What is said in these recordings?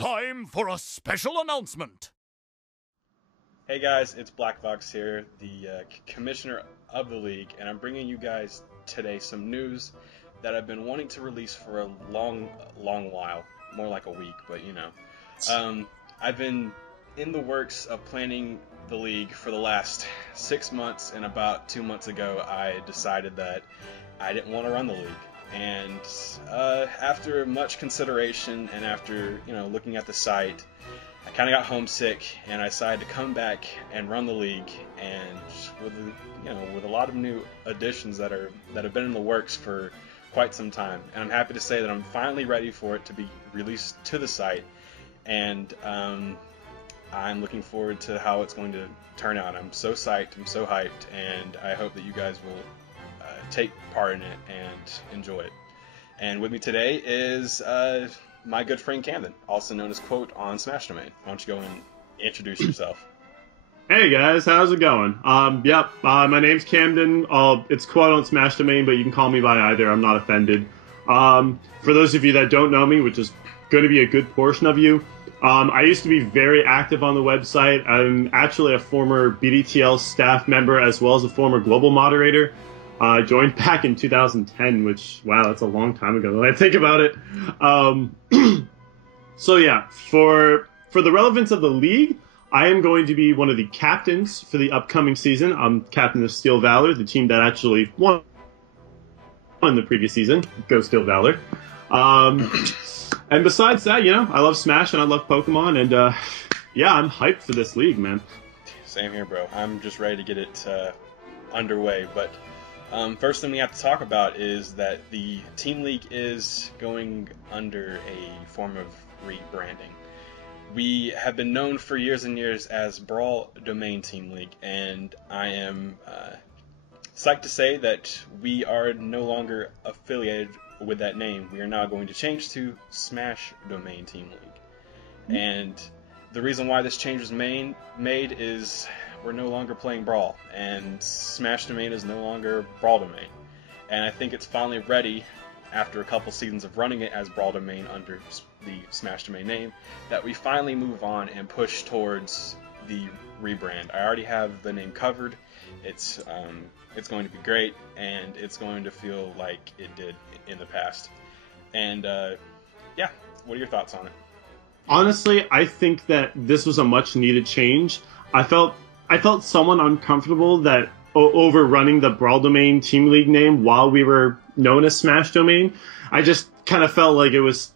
time for a special announcement. Hey guys, it's Blkvox here, the commissioner of the league, and I'm bringing you guys today some news that I've been wanting to release for a long while, more like a week, but you know. I've been in the works of planning the league for the last 6 months, and about 2 months ago I decided that I didn't want to run the league. And after much consideration and after, looking at the site, I kind of got homesick, and I decided to come back and run the league. And with a lot of new additions that have been in the works for quite some time, and I'm happy to say that I'm finally ready for it to be released to the site. And I'm looking forward to how it's going to turn out. I'm so psyched, I'm so hyped, and I hope that you guys will take part in it and enjoy it. And with me today is my good friend Camden, also known as Quote on Smash Domain. Why don't you go and introduce yourself? Hey guys, how's it going? My name's Camden. It's Quote on Smash Domain, but you can call me by either. I'm not offended. For those of you that don't know me, which is going to be a good portion of you, I used to be very active on the website. I'm actually a former BDTL staff member as well as a former global moderator. I joined back in 2010, which, wow, that's a long time ago when I think about it. So yeah, for the relevance of the league, I am going to be one of the captains for the upcoming season. I'm captain of Steel Valor, the team that actually won the previous season. Go Steel Valor. And besides that, I love Smash and I love Pokemon, and yeah, I'm hyped for this league, man. Same here, bro. I'm just ready to get it underway, but first thing we have to talk about is that the Team League is going under a form of rebranding. We have been known for years and years as Brawl Domain Team League, and I am psyched to say that we are no longer affiliated with that name. We are now going to change to Smash Domain Team League. And the reason why this change was made is we're no longer playing Brawl, and Smash Domain is no longer Brawl Domain. And I think it's finally ready, after a couple seasons of running it as Brawl Domain under the Smash Domain name, that we finally move on and push towards the rebrand. I already have the name covered. It's going to be great, and it's going to feel like it did in the past. And yeah, what are your thoughts on it? Honestly, I think that this was a much needed change. I felt somewhat uncomfortable that overrunning the Brawl Domain Team League name while we were known as Smash Domain. I just kind of felt like it was,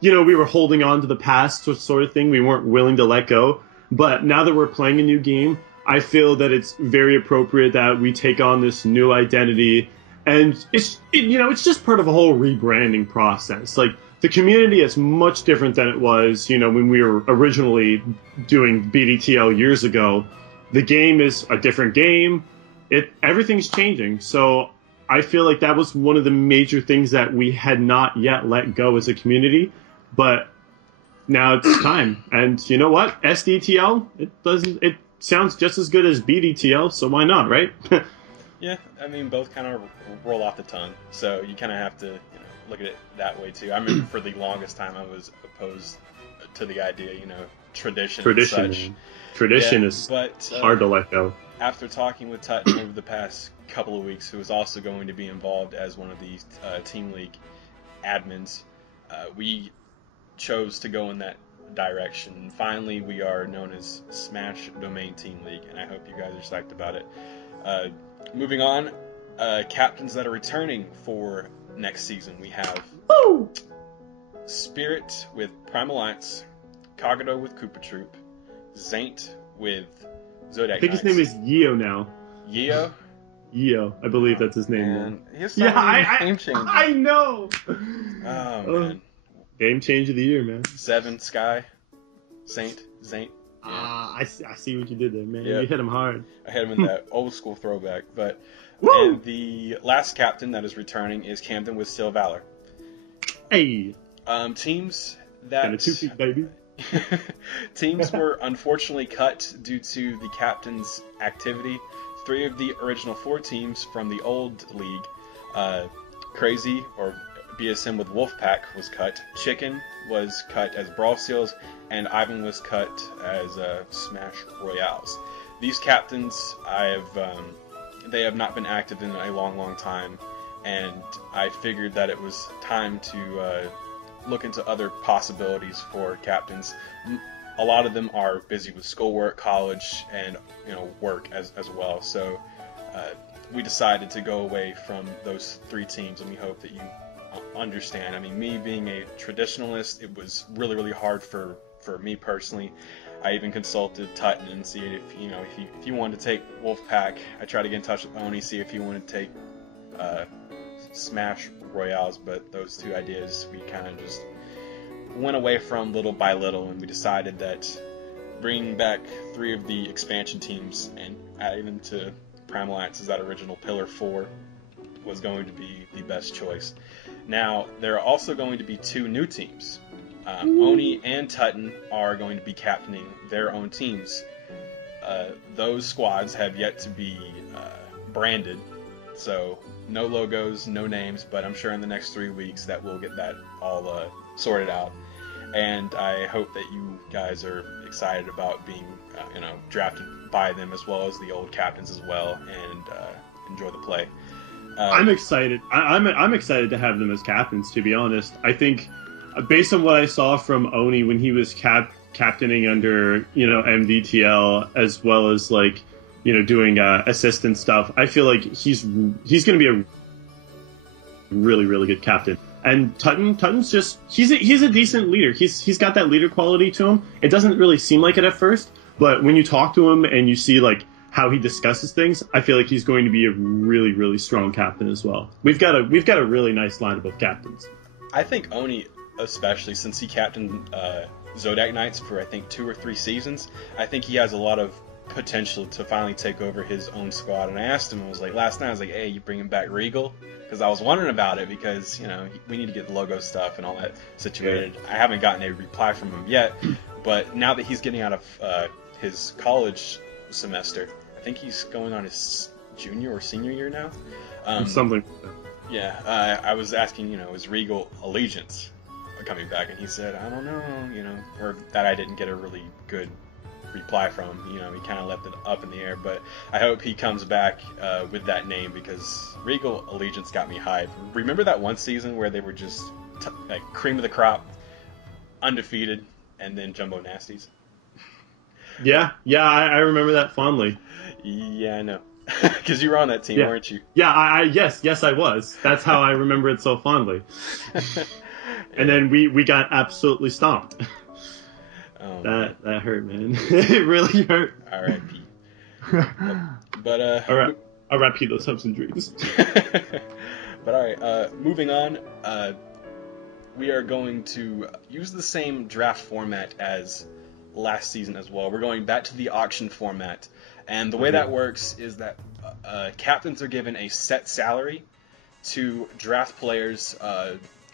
we were holding on to the past sort of thing. We weren't willing to let go. But now that we're playing a new game, I feel that it's very appropriate that we take on this new identity. And it's just part of a whole rebranding process. Like, the community is much different than it was, when we were originally doing BDTL years ago. The game is a different game. Everything's changing. So I feel like that was one of the major things that we had not yet let go as a community. But now it's time. And you know what? SDTL, it sounds just as good as BDTL, so why not, right? Yeah, I mean, both kind of roll off the tongue. So you kind of have to look at it that way too. I mean, for the longest time I was opposed to the idea, tradition and such. Tradition is hard to let go. After talking with Tutton over the past couple of weeks, who is also going to be involved as one of these Team League admins, we chose to go in that direction. And finally, we are known as Smash Domain Team League, and I hope you guys are psyched about it. Moving on, captains that are returning for next season. We have Spirit with Prime Alliance, Kagado with Koopa Troop, Zaint with Zodiac I think Knights. his name is Yeo now. Yeo? Yeo, I believe that's his name now. Game changer. I know! Oh, man. Game change of the year, man. Seven, Sky, Zaint. I see what you did there, man. Yeah. You hit him hard. I hit him in that old school throwback. But Woo! And the last captain that is returning is Camden with Steel Valor. Hey! Teams that... And a 2-feet, baby. Teams were unfortunately cut due to the captain's activity. 3 of the original 4 teams from the old league, Crazy, or BSM with Wolfpack was cut. Chicken was cut as Brawl Seals, and Ivan was cut as Smash Royales. These captains, they have not been active in a long time, and I figured that it was time to look into other possibilities for captains. A lot of them are busy with schoolwork, college, and work as well. So we decided to go away from those 3 teams, and we hope that you understand. I mean, me being a traditionalist, it was really hard for me personally. I even consulted Tutton and see if he wanted to take Wolfpack. I tried to get in touch with Oni, see if he wanted to take Smash Royales, but those 2 ideas we kind of just went away from little by little, and we decided that bringing back 3 of the expansion teams and adding them to Primal Alliance as that original Pillar 4 was going to be the best choice. Now, there are also going to be 2 new teams. Oni and Tutton are going to be captaining their own teams. Those squads have yet to be branded, so no logos, no names, but I'm sure in the next 3 weeks that we'll get that all sorted out. And I hope that you guys are excited about being drafted by them, as well as the old captains as well, and enjoy the play. I'm excited. I'm excited to have them as captains, to be honest. I think, based on what I saw from Oni when he was captaining under MDTL, as well as doing assistant stuff, I feel like he's going to be a really good captain. And Tutton's just he's a decent leader. He's got that leader quality to him. It doesn't really seem like it at first, but when you talk to him and you see how he discusses things, I feel like he's going to be a really strong captain as well. We've got a really nice lineup of captains. I think Oni, especially since he captained Zodiac Knights for I think 2 or 3 seasons, I think he has a lot of potential to finally take over his own squad. And I asked him, last night, I was like, hey, you bringing back Regal? Because I was wondering about it, because we need to get the logo stuff and all that situated. Yeah. I haven't gotten a reply from him yet, but now that he's getting out of his college semester, I think he's going on his junior or senior year now. Something. Yeah, I was asking, is Regal Allegiance coming back? And he said, I don't know, or that I didn't get a really good reply from him. He kind of left it up in the air, but I hope he comes back with that name, because Regal Allegiance got me hyped. Remember that one season where they were just cream of the crop, undefeated, and then Jumbo Nasties? Yeah, I remember that fondly. Yeah, I know. Because you were on that team, weren't you? Yeah, yes, I was. That's how I remember it so fondly. And then we got absolutely stomped. Oh, that hurt, man. It really hurt. R.I.P. But R.I.P. those hopes and dreams. But alright, moving on. We are going to use the same draft format as last season as well. We're going back to the auction format, and the way that works is that captains are given a set salary to draft players.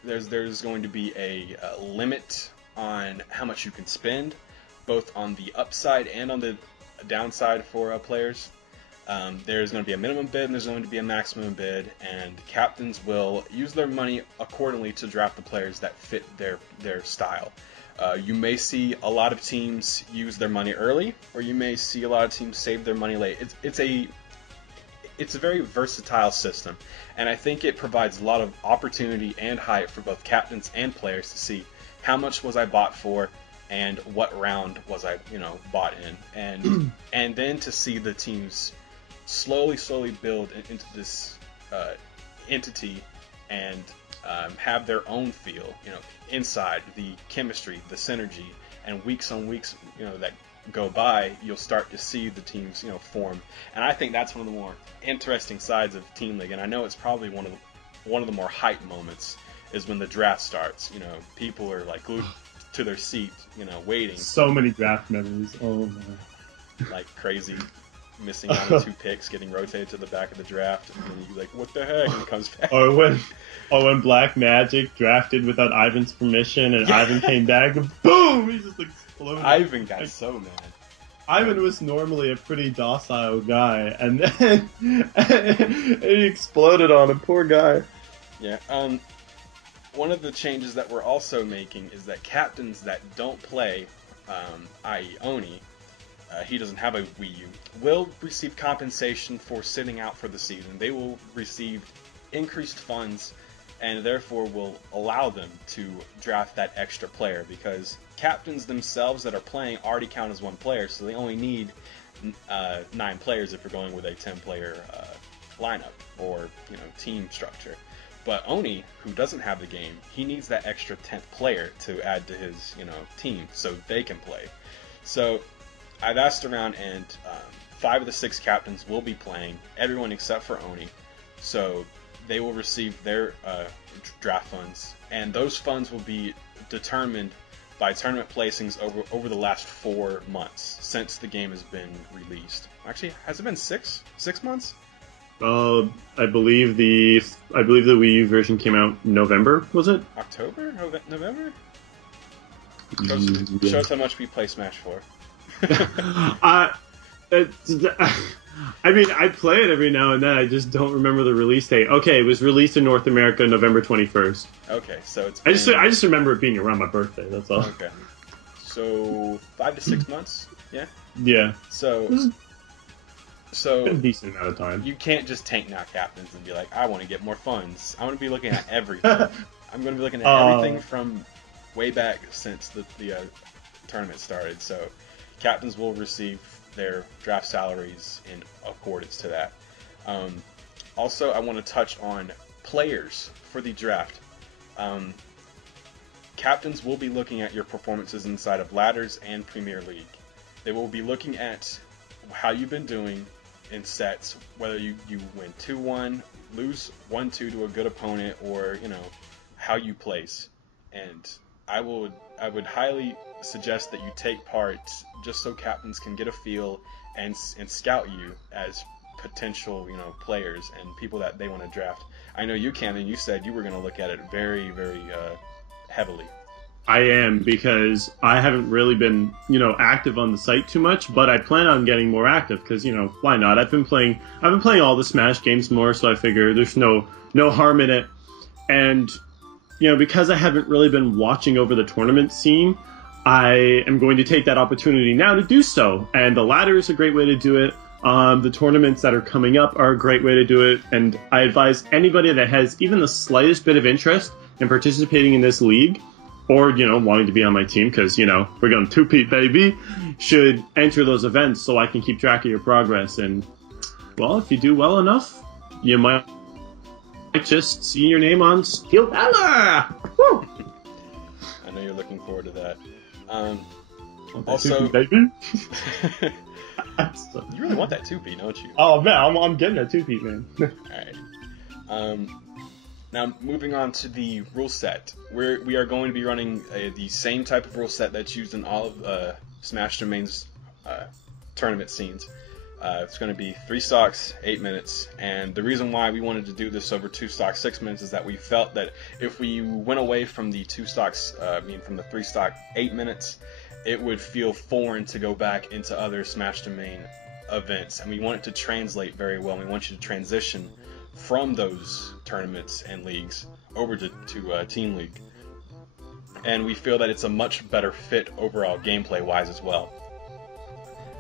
There's going to be a limit on how much you can spend, both on the upside and on the downside for players. There's going to be a minimum bid and there's going to be a maximum bid, and captains will use their money accordingly to draft the players that fit their style. You may see a lot of teams use their money early, or you may see a lot of teams save their money late. It's a very versatile system, and I think it provides a lot of opportunity and hype for both captains and players to see how much was I bought for, and what round was I, bought in, and then to see the teams slowly build into this entity and have their own feel, inside the chemistry, the synergy, and weeks on weeks, that go by, you'll start to see the teams, form. And I think that's one of the more interesting sides of Team League, and I know it's probably one of the more hype moments is when the draft starts. People are glued to their seat, waiting. So many draft memories. Oh my. Like crazy, missing out on 2 picks, getting rotated to the back of the draft, and then you're like, what the heck? And it comes back. Or when Black Magic drafted without Ivan's permission, and Ivan came back, and boom! He just exploded. Ivan got so mad. Ivan was normally a pretty docile guy, and then, and he exploded on him. Poor guy. Yeah. one of the changes that we're also making is that captains that don't play, i.e. Oni, he doesn't have a Wii U, will receive compensation for sitting out for the season. They will receive increased funds, and therefore will allow them to draft that extra player, because captains themselves that are playing already count as one player, so they only need 9 players if you're going with a 10-player lineup or team structure. But Oni, who doesn't have the game, he needs that extra 10th player to add to his team so they can play. So I've asked around, and 5 of the 6 captains will be playing, everyone except for Oni. So they will receive their draft funds, and those funds will be determined by tournament placings over the last 4 months since the game has been released. Actually, has it been 6 months? I believe the Wii U version came out November, was it? October? November? Yeah. Shows how much we play Smash 4. I mean, I play it every now and then. I just don't remember the release date. Okay, it was released in North America November 21st. Okay, so it's. I just remember it being around my birthday. That's all. Okay, so 5 to 6 months. Yeah. Yeah. So a decent amount of time. You can't just tank now captains and be like, I want to get more funds. I want to be looking at everything. I'm going to be looking at everything from way back since the tournament started. So captains will receive their draft salaries in accordance to that. Also, I want to touch on players for the draft. Captains will be looking at your performances inside of ladders and Premier League. They will be looking at how you've been doing in sets, whether you win 2-1, lose 1-2 to a good opponent, or how you place. And I would highly suggest that you take part, just so captains can get a feel and scout you as potential players and people that they want to draft. I know you, Camden, you said you were going to look at it very, very heavily. I am, because I haven't really been active on the site too much, but I plan on getting more active because why not? I've been playing all the Smash games more, so I figure there's no harm in it. And because I haven't really been watching over the tournament scene, I am going to take that opportunity now to do so. And the ladder is a great way to do it. The tournaments that are coming up are a great way to do it. And I advise anybody that has even the slightest bit of interest in participating in this league, or wanting to be on my team, because we're going to 2-peat, baby, should enter those events so I can keep track of your progress. And well, if you do well enough, you might just see your name on Steel Valor. Woo! I know you're looking forward to that. Also, baby. You really want that 2P, don't you? Oh man, I'm getting that 2P, man. All right. Now, moving on to the rule set, we are going to be running the same type of rule set that's used in all of Smash Domain's tournament scenes. It's going to be 3 stocks, 8 minutes, and the reason why we wanted to do this over 2 stocks, 6 minutes is that we felt that if we went away from the 2 stocks, from the 3 stock, 8 minutes, it would feel foreign to go back into other Smash Domain events, and we want it to translate very well. We want you to transition from those tournaments and leagues over to Team League. And we feel that it's a much better fit overall gameplay-wise as well.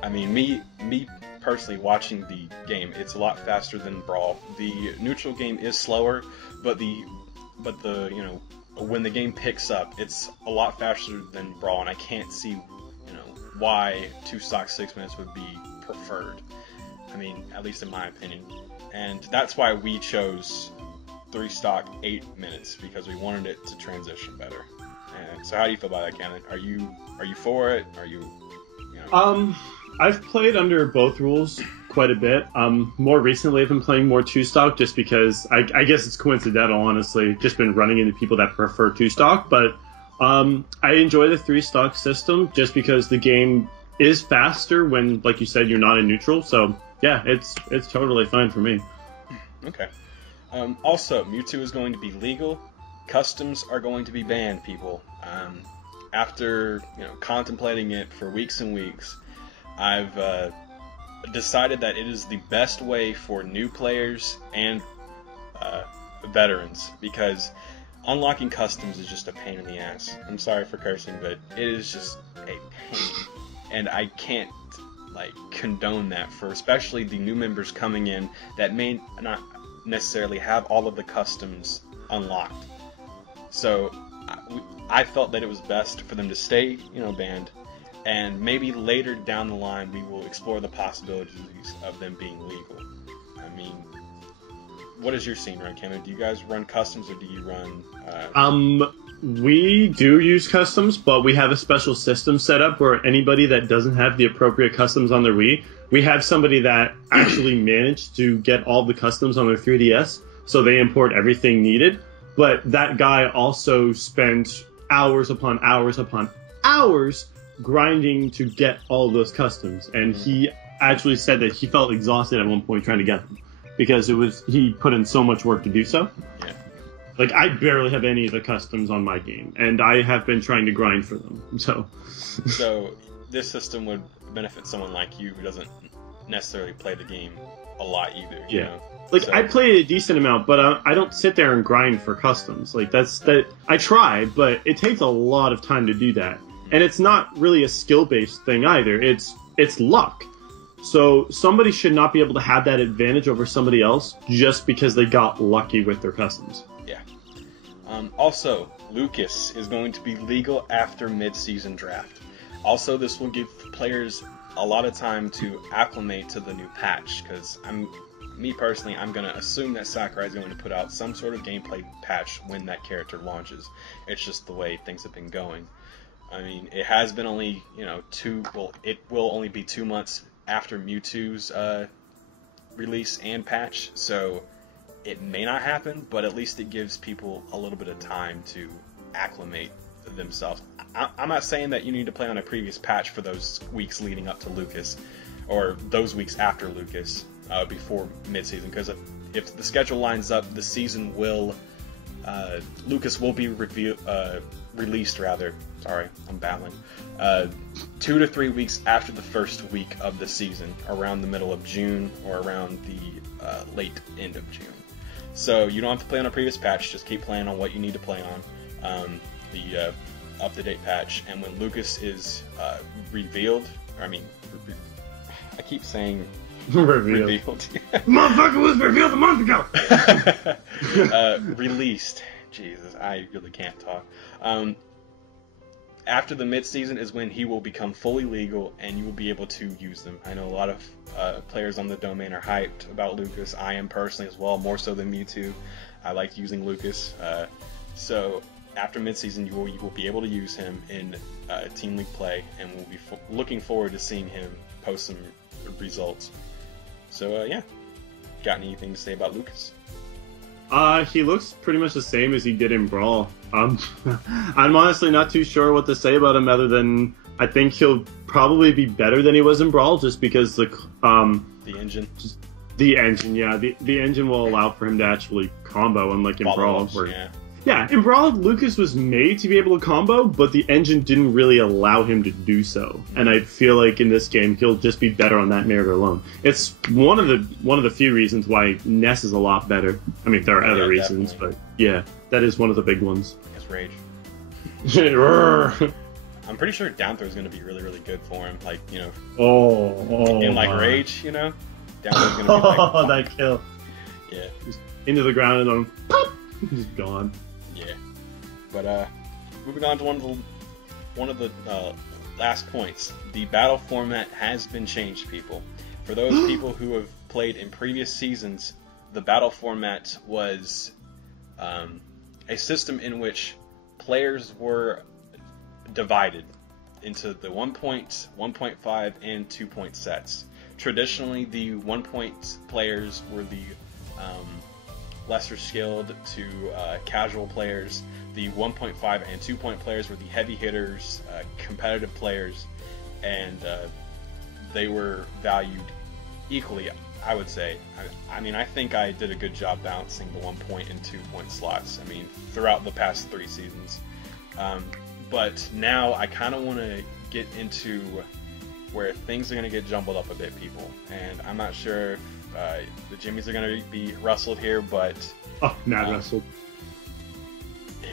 I mean, me personally watching the game, it's a lot faster than Brawl. The neutral game is slower, but when the game picks up, it's a lot faster than Brawl, and I can't see why 2 stocks 6 minutes would be preferred. I mean, at least in my opinion. And that's why we chose 3 stock 8 minutes, because we wanted it to transition better. And so how do you feel about that, Canon? Are you for it? Are you I've played under both rules quite a bit. More recently I've been playing more 2 stock, just because I guess it's coincidental, honestly. Just been running into people that prefer 2 stock, but I enjoy the 3 stock system just because the game is faster when, like you said, you're not in neutral. So yeah, it's totally fine for me. Okay. Also, Mewtwo is going to be legal. Customs are going to be banned, people. After contemplating it for weeks and weeks, I've decided that it is the best way for new players and veterans, because unlocking customs is just a pain in the ass. I'm sorry for cursing, but it is just a pain, and I can't like condone that for especially the new members coming in that may not necessarily have all of the customs unlocked. So I felt that it was best for them to stay, banned, and maybe later down the line we will explore the possibilities of them being legal. I mean, what is your scene run, Cameron? Do you guys run customs or do you run? We do use customs, but we have a special system set up where anybody that doesn't have the appropriate customs on their Wii, we have somebody that actually managed to get all the customs on their 3DS, so they import everything needed. But that guy also spent hours upon hours upon hours grinding to get all of those customs, and he actually said that he felt exhausted at one point trying to get them because he put in so much work to do so. Yeah. Like, I barely have any of the customs on my game, and I have been trying to grind for them, so... So, this system would benefit someone like you who doesn't necessarily play the game a lot either, you know? Like, so... I play a decent amount, but I don't sit there and grind for customs. Like, I try, but it takes a lot of time to do that. And it's not really a skill-based thing either. It's luck. So somebody should not be able to have that advantage over somebody else just because they got lucky with their customs. Yeah. Also, Lucas is going to be legal after mid-season draft. Also, this will give players a lot of time to acclimate to the new patch, because me personally, I'm going to assume that Sakurai is going to put out some sort of gameplay patch when that character launches. It's just the way things have been going. I mean, it has been only, it will only be 2 months after Mewtwo's release and patch, so it may not happen, but at least it gives people a little bit of time to acclimate themselves. I'm not saying that you need to play on a previous patch for those weeks leading up to Lucas, or those weeks after Lucas, before mid-season, because if the schedule lines up, the season will, Lucas will be released, sorry, I'm babbling, 2 to 3 weeks after the first week of the season, around the middle of June, or around the late end of June. So you don't have to play on a previous patch, just keep playing on what you need to play on, the up-to-date patch, and when Lucas is revealed, I keep saying revealed. Motherfucker was revealed a month ago! Released. Jesus, I really can't talk. After the mid-season is when he will become fully legal and you will be able to use them. I know a lot of players on the domain are hyped about Lucas. I am personally as well, more so than Mewtwo. I like using Lucas. So after mid-season, you will be able to use him in Team League play, and we'll be looking forward to seeing him post some results. So yeah, got anything to say about Lucas? He looks pretty much the same as he did in Brawl. I'm honestly not too sure what to say about him other than I think he'll probably be better than he was in Brawl just because the engine. The engine, yeah. The engine will allow for him to actually combo, unlike in Brawl. Yeah, in Brawl, Lucas was made to be able to combo, but the engine didn't really allow him to do so. And I feel like in this game, he'll just be better on that merit alone. It's one of the few reasons why Ness is a lot better. I mean, there are other reasons, definitely. But yeah, that is one of the big ones. It's Rage. I'm pretty sure down throw is going to be really, really good for him. Like, in Rage, down throw is going to be Oh, that kill. Yeah. Just into the ground and then pop, he's gone. Yeah. But moving on to one of the last points. The battle format has been changed, people. For those people who have played in previous seasons, the battle format was a system in which players were divided into the 1 point, 1.5, and 2 point sets. Traditionally, the 1 point players were the lesser skilled to casual players. The 1.5 and 2 point players were the heavy hitters, competitive players, and they were valued equally, I would say. I think I did a good job balancing the 1 point and 2 point slots, throughout the past 3 seasons. But now I kind of want to get into where things are going to get jumbled up a bit, people. And I'm not sure if the Jimmies are going to be rustled here, but... Oh, not rustled.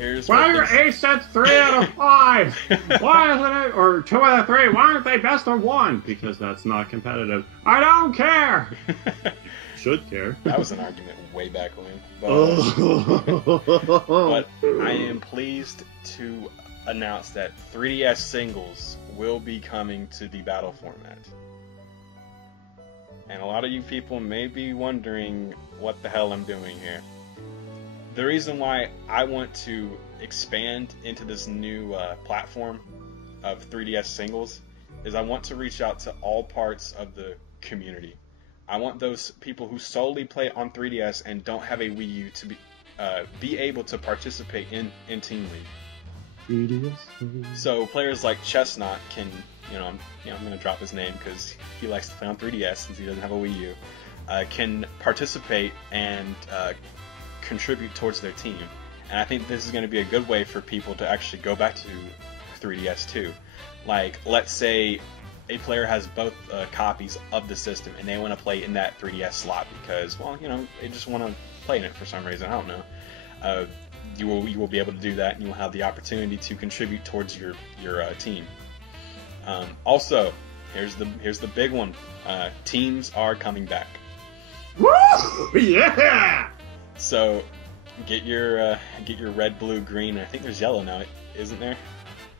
here's Why what are A sets 3 out of 5? Why isn't it, or 2 out of 3? Why aren't they best of 1? Because that's not competitive. I don't care. Should care. That was an argument way back when. But I am pleased to announce that 3DS singles will be coming to the battle format. And a lot of you people may be wondering what the hell I'm doing here. The reason why I want to expand into this new platform of 3DS singles is I want to reach out to all parts of the community. I want those people who solely play on 3DS and don't have a Wii U to be able to participate in Team League. 3DS. So players like Chestnut can, I'm going to drop his name because he likes to play on 3DS since he doesn't have a Wii U, can participate and contribute towards their team. And I think this is going to be a good way for people to actually go back to 3DS too. Like, let's say a player has both copies of the system and they want to play in that 3DS slot because, well, they just want to play in it for some reason. I don't know. You will be able to do that, and you will have the opportunity to contribute towards your team. Also, here's the big one. Teams are coming back. Woo! Yeah! So get your red, blue, green. I think there's yellow now, isn't there?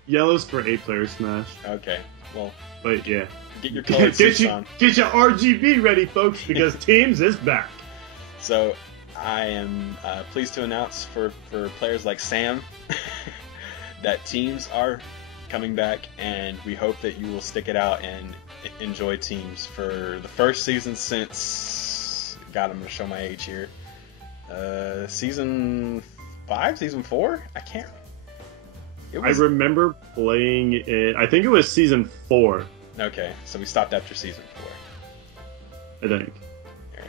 Yellow's for 8-player Smash. Okay, well. But yeah. Get your colored suits on. Get your RGB ready, folks, because Teams is back. So I am pleased to announce for players like Sam that Teams are coming back, and we hope that you will stick it out and enjoy Teams for the first season since, God, I'm going to show my age here, season 5, season 4? I can't. I remember playing it, I think it was season 4. Okay, so we stopped after season 4. I think.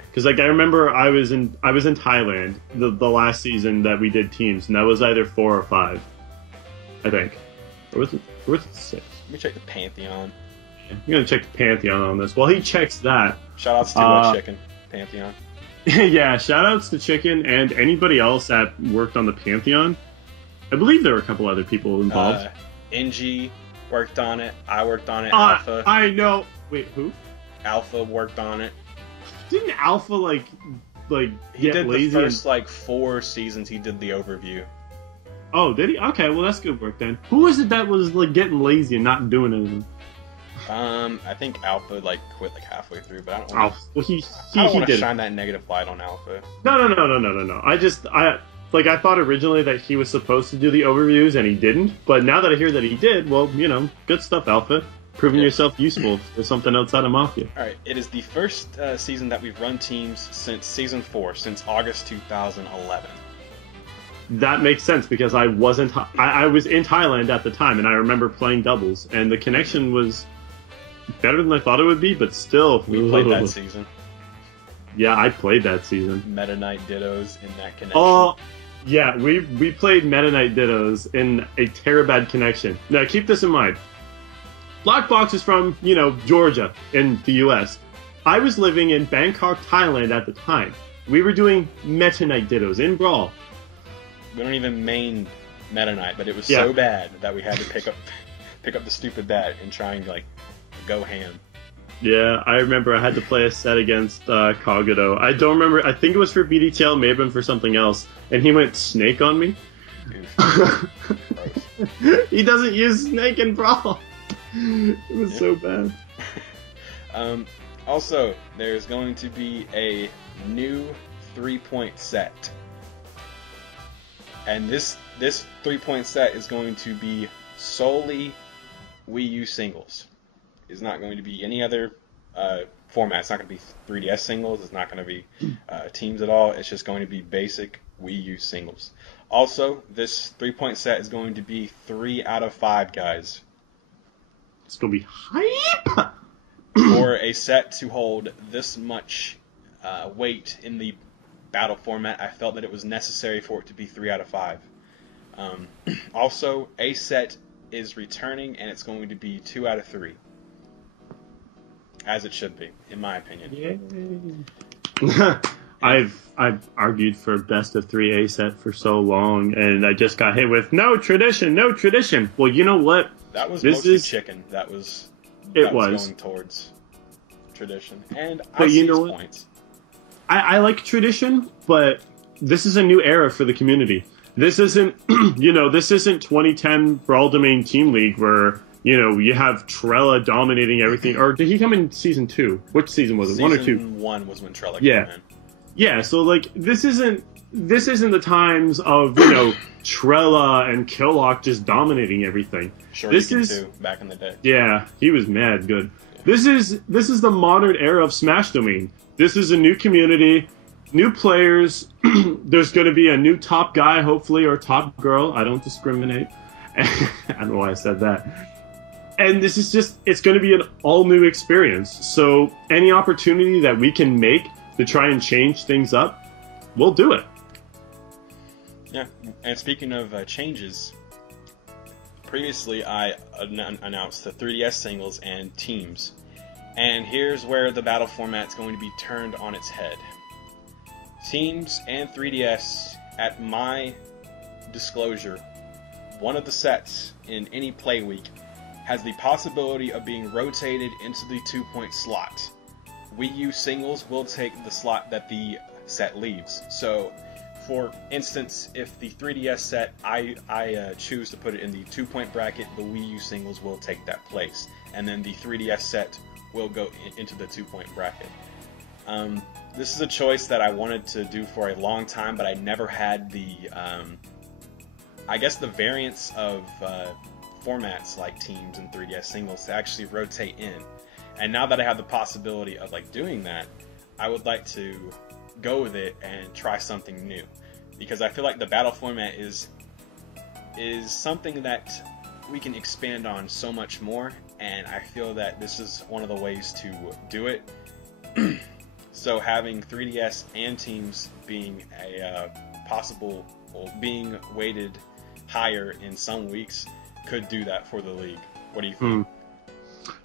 Because I remember I was in Thailand the last season that we did Teams, and that was either 4 or 5, I think. Or was it 6? Let me check the Pantheon. Yeah, I'm gonna check the Pantheon on this. While he checks that, shoutouts to Chicken Pantheon. Yeah, shoutouts to Chicken and anybody else that worked on the Pantheon. I believe there were a couple other people involved. NG worked on it. I worked on it. Alpha. I know. Wait, who? Alpha worked on it. Didn't Alpha he did lazy the first 4 seasons? He did the overview. Oh, did he? Okay, well that's good work then. Who was it that was getting lazy and not doing anything? I think Alpha quit halfway through, but I don't. Well, I don't want to shine that negative light on Alpha. No. I thought originally that he was supposed to do the overviews and he didn't, but now that I hear that he did, well, good stuff, Alpha. Proving yourself useful for something outside of Mafia. Alright, it is the first season that we've run Teams since season 4, since August 2011. That makes sense because I was in Thailand at the time, and I remember playing doubles, and the connection was better than I thought it would be, but still. We played that season. Yeah, I played that season. Meta Knight Dittos in that connection. Oh, yeah, we played Meta Knight Dittos in a terabad connection. Now, keep this in mind. Blkvox is from, Georgia in the U.S. I was living in Bangkok, Thailand at the time. We were doing Meta Knight Dittos in Brawl. We don't even main Meta Knight, but it was so bad that we had to pick up the stupid bat and try and go ham. Yeah, I remember I had to play a set against Kagado. I don't remember. I think it was for BDTL, may have been for something else. And he went Snake on me. He doesn't use Snake in Brawl. It was so bad. Also, there's going to be a new 3-point set. And this 3-point set is going to be solely Wii U singles. It's not going to be any other format. It's not going to be 3DS singles. It's not going to be teams at all. It's just going to be basic Wii U singles. Also, this 3-point set is going to be 3 out of 5 guys. It's going to be hype! For a set to hold this much weight in the battle format, I felt that it was necessary for it to be 3 out of 5. Also, a set is returning, and it's going to be 2 out of 3. As it should be, in my opinion. Yay. I've argued for best of 3A set for so long, and I just got hit with no tradition, no tradition. Well, you know what? That was mostly chicken. That was going towards tradition, and I see his points. I like tradition, but this is a new era for the community. This isn't, this isn't 2010 Brawl Domain Team League where, you have Trella dominating everything. Or did he come in Season 2? Which season was it? 1 or 2? Season 1 was when Trella came in. Yeah, so, this isn't the times of, Trella and Killlock just dominating everything. Too, back in the day. Yeah, he was mad good. Yeah. This is the modern era of Smash Domain. This is a new community, new players. There's going to be a new top guy, hopefully, or top girl. I don't discriminate. I don't know why I said that. And this is it's going to be an all-new experience. So any opportunity that we can make to try and change things up, we'll do it. Yeah, and speaking of changes, previously I announced the 3DS singles and teams. And here's where the battle format's going to be turned on its head. Teams and 3DS, at my disclosure, one of the sets in any play week has the possibility of being rotated into the 2-point slot. Wii U singles will take the slot that the set leaves. So, for instance, if the 3DS set, I choose to put it in the 2-point bracket, the Wii U singles will take that place. And then the 3DS set will go into the 2-point bracket. This is a choice that I wanted to do for a long time, but I never had the, the variance of formats like teams and 3DS singles to actually rotate in. And now that I have the possibility of doing that, I would like to go with it and try something new, because I feel like the battle format is something that we can expand on so much more, and I feel that this is one of the ways to do it. So having 3DS and teams being a possible, being weighted higher in some weeks could do that for the league. What do you think?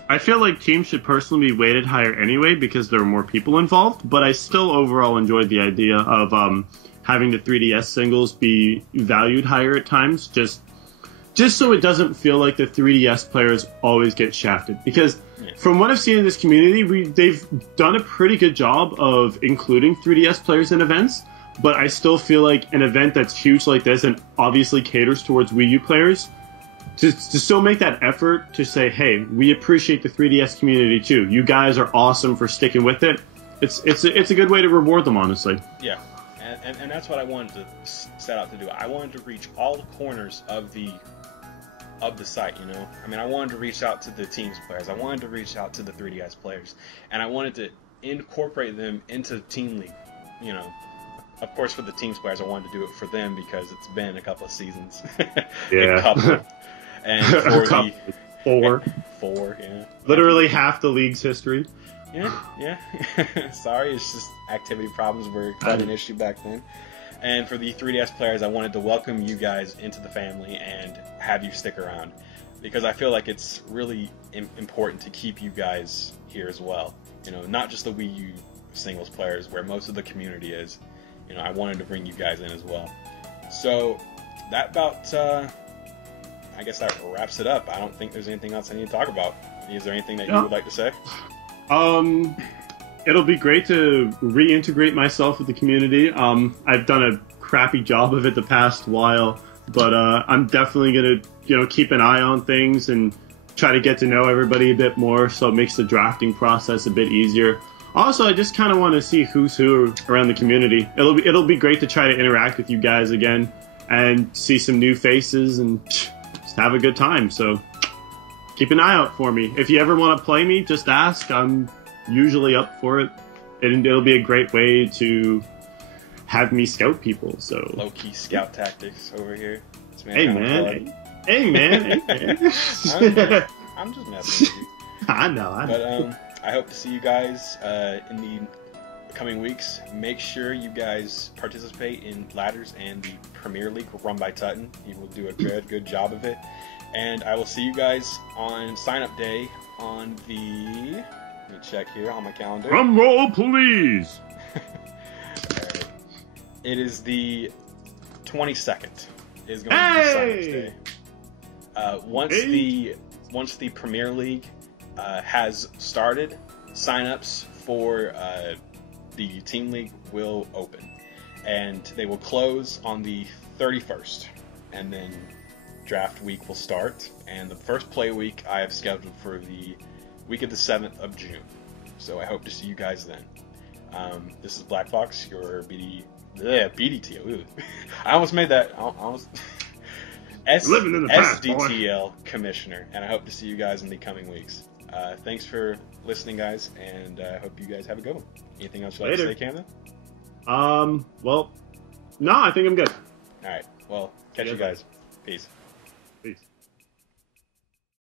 I feel like teams should personally be weighted higher anyway because there are more people involved, but I still overall enjoyed the idea of having the 3DS singles be valued higher at times, just so it doesn't feel like the 3DS players always get shafted. Because from what I've seen in this community, they've done a pretty good job of including 3DS players in events, but I still feel like an event that's huge like this and obviously caters towards Wii U players, to still make that effort to say, hey, we appreciate the 3DS community too. You guys are awesome for sticking with it. It's a good way to reward them, honestly. Yeah, and that's what I wanted to set out to do. I wanted to reach all the corners of the site, I mean, I wanted to reach out to the teams players. I wanted to reach out to the 3DS players, and I wanted to incorporate them into Team League. Of course, for the teams players, I wanted to do it for them because it's been a couple of seasons. Yeah. A couple. And for Four, yeah. Literally half the league's history. Yeah. Sorry, it's just activity problems were quite an issue back then. And for the 3DS players, I wanted to welcome you guys into the family and have you stick around, because I feel like it's really important to keep you guys here as well. Not just the Wii U singles players where most of the community is. I wanted to bring you guys in as well. So that about, I guess that wraps it up. I don't think there's anything else I need to talk about. Is there anything that you would like to say? It'll be great to reintegrate myself with the community. I've done a crappy job of it the past while, but I'm definitely gonna keep an eye on things and try to get to know everybody a bit more, so it makes the drafting process a bit easier. Also, I just kind of want to see who's who around the community. It'll be great to try to interact with you guys again and see some new faces and just have a good time. So keep an eye out for me. If you ever want to play me, just ask. I'm usually up for it, and it'll be a great way to have me scout people. So low-key scout tactics over here. Hey man. I'm just messing with you. I know. But I hope to see you guys in the coming weeks. Make sure you guys participate in Ladders and the Premier League run by Tutton. He will do a good job of it. And I will see you guys on sign-up day on the... Let me check here on my calendar. Drum roll, please! It is the 22nd. Is going to be sign-ups day. Once the Premier League has started, sign-ups for the Team League will open. And they will close on the 31st. And then draft week will start. And the first play week I have scheduled for the week of the 7th of June. So I hope to see you guys then. This is Blkvox, your BDTL. Ooh. I almost made that. Living in the past, SDTL commissioner. And I hope to see you guys in the coming weeks. Thanks for listening, guys. And I hope you guys have a good one. Anything else you'd like to say, Camden? Well, no, I think I'm good. All right. Well, catch you guys. Peace.